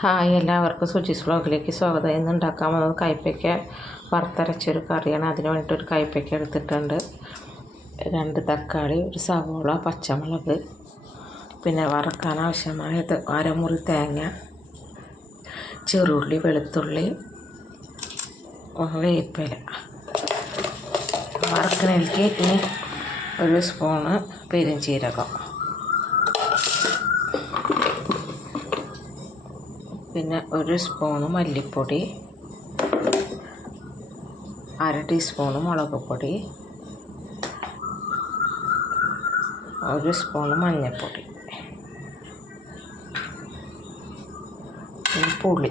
Hi, എല്ലാവർക്കും സുജീസ് വ്ളോഗിലേക്ക് സ്വാഗതം. ഇന്ന് ഉണ്ടാക്കാൻ വന്നത് കയ്പ്പയ്ക്ക വറുത്തരച്ചൊരു കറിയാണ്. അതിന് വേണ്ടിയിട്ടൊരു കയ്പ്പയ്ക്ക എടുത്തിട്ടുണ്ട്, 2 തക്കാളി, ഒരു സവോള, പച്ചമുളക്, പിന്നെ വറക്കാൻ ആവശ്യമായത് അരമുറി തേങ്ങ, ചെറുള്ളി, വെളുത്തുള്ളി, വേപ്പില. വറക്കണേലേക്ക് ഇനി 1 സ്പൂണ് പെരുംജീരകം, പിന്നെ 1 സ്പൂണ് മല്ലിപ്പൊടി, 1/2 ടീസ്പൂണ് മുളക് പൊടി, 1 സ്പൂണ് മഞ്ഞൾപ്പൊടി, പിന്നെ പുളി.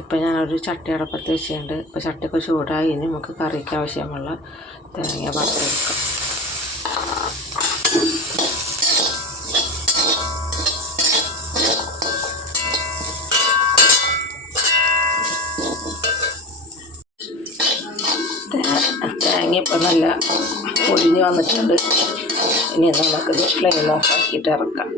ഇപ്പം ഞാനൊരു ചട്ടി അടപ്പത്ത് വെച്ചിട്ടുണ്ട്. ഇപ്പോൾ ചട്ടിക്ക് ചൂടായി. ഇനി നമുക്ക് കറിക്ക് ആവശ്യമുള്ള തേങ്ങ വറുത്തെടുക്കാം. തേങ്ങ ഇപ്പം നല്ല പൊടിഞ്ഞ് വന്നിട്ടുണ്ട്. ഇനി നമുക്കിത് ഫ്ലെയിം ഓഫ് ആക്കിയിട്ട് ഇറക്കാം.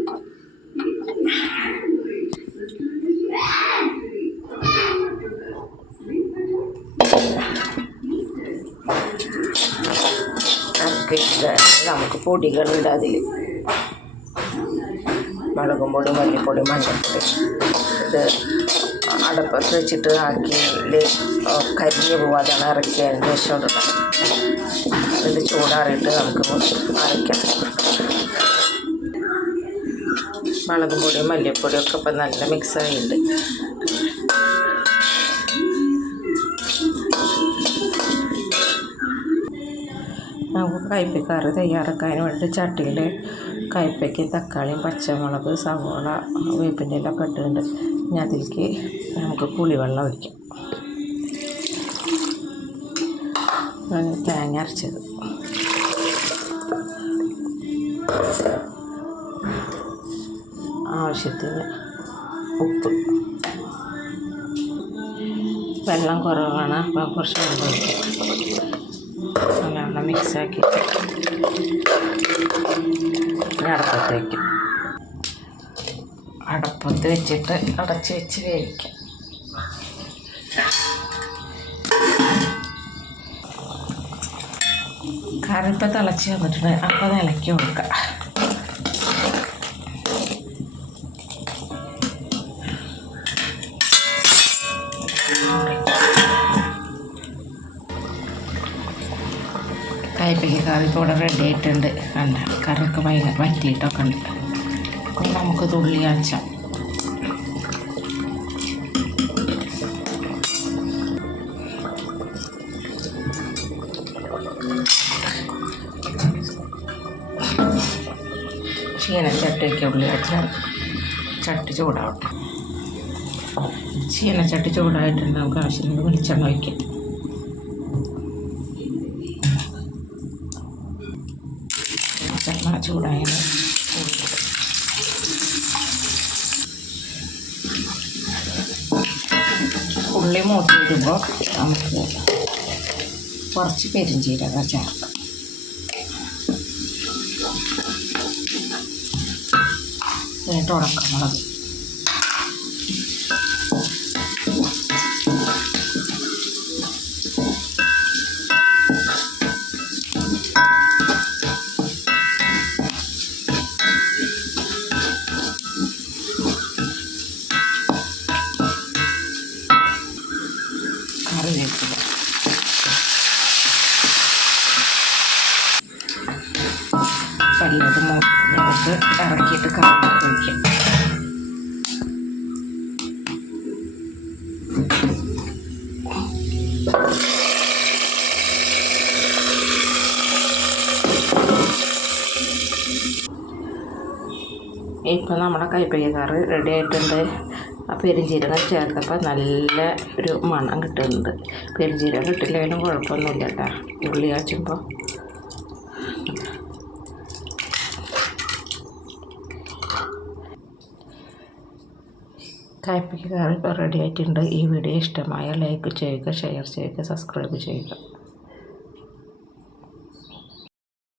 നമുക്ക് പൊടികളിടാം. അതിൽ മുളകും പൊടി, മല്ലിപ്പൊടി, മഞ്ഞൾപ്പൊടി. ഇത് അടുപ്പത്ത് വെച്ചിട്ട് ആക്കിയിൽ കരിഞ്ഞ് പോവാതാണ് ഇറക്കിയതിന് ശേഷം ഇടണം. ഇത് ചൂടാറിയിട്ട് നമുക്ക് അരയ്ക്കാം. മുളകും പൊടിയും മല്ലിപ്പൊടിയും ഒക്കെ ഇപ്പം നല്ല മിക്സായിട്ടുണ്ട്. നമുക്ക് കയ്പ്പയ്ക്ക കറി തയ്യാറാക്കാൻ വേണ്ടി ചട്ടിയിൽ കയ്പ്പയ്ക്ക്, തക്കാളിയും, പച്ചമുളക്, സവോള, വേപ്പിൻ്റെ എല്ലാം ഇട്ടിട്ടുണ്ട്. ഇനി അതിലേക്ക് നമുക്ക് പുളിവെള്ളം ഒഴിക്കാം. തേങ്ങ അരച്ചത്, ആവശ്യത്തിന് ഉപ്പ്. വെള്ളം കുറവാണ്, അപ്പോൾ കുറച്ച് വെള്ളം ഒഴിക്കാം. നല്ലോണം മിക്സാക്കിയിട്ട് അടപ്പത്ത് വയ്ക്കും. അടപ്പത്ത് വെച്ചിട്ട് അടച്ച് വെച്ച് വേവിക്കാം. കറി ഇപ്പം തിളച്ച് വന്നിട്ടുണ്ട്. അപ്പം അത് ഇളക്കി കൊടുക്കാം. കയ്പ്പയ്ക്ക കറി ഇപ്പോൾ ഇവിടെ റെഡി ആയിട്ടുണ്ട്. കണ്ട കറിയൊക്കെ ഭയങ്കര വറ്റിയിട്ടൊക്കെ ഉണ്ട്. അപ്പോൾ നമുക്ക് തുള്ളി അച്ചാം. ചീനച്ചട്ടിക്ക് ഉള്ളി അച്ചാൽ ചട്ടി ചൂടാവട്ടെ. ചീനച്ചട്ടി ചൂടായിട്ടുണ്ട്. നമുക്ക് ആവശ്യത്തിന് വെളിച്ചെണ്ണ ഒഴിക്കാം. ചൂടായ ഉള്ളി മൂത്ത് വരുമ്പോൾ നമുക്ക് കുറച്ച് പെരുംജീരകം ചേർക്കാം. എന്നിട്ട് ഉണക്കമുളക്, കറിവേപ്പില, പല്ലത് നമുക്ക് ഇറക്കിയിട്ട് കറി ഒഴിക്കാം. ഇപ്പം നമ്മുടെ കയ്പ്പയ്ക്ക കറി റെഡി ആയിട്ടുണ്ട്. ആ പെരുംജീരകം ചേർത്തപ്പോൾ നല്ല ഒരു മണം കിട്ടുന്നുണ്ട്. പെരുംജീരകം കിട്ടില്ലെങ്കിലും കുഴപ്പമൊന്നുമില്ല കേട്ടോ. ഉള്ളി കാച്ചുമ്പോൾ കയ്പ്പയ്ക്ക കറി ഇപ്പോൾ റെഡി ആയിട്ടുണ്ട്. ഈ വീഡിയോ ഇഷ്ടമായ ലൈക്ക് ചെയ്യുക, ഷെയർ ചെയ്യുക, സബ്സ്ക്രൈബ് ചെയ്യുക.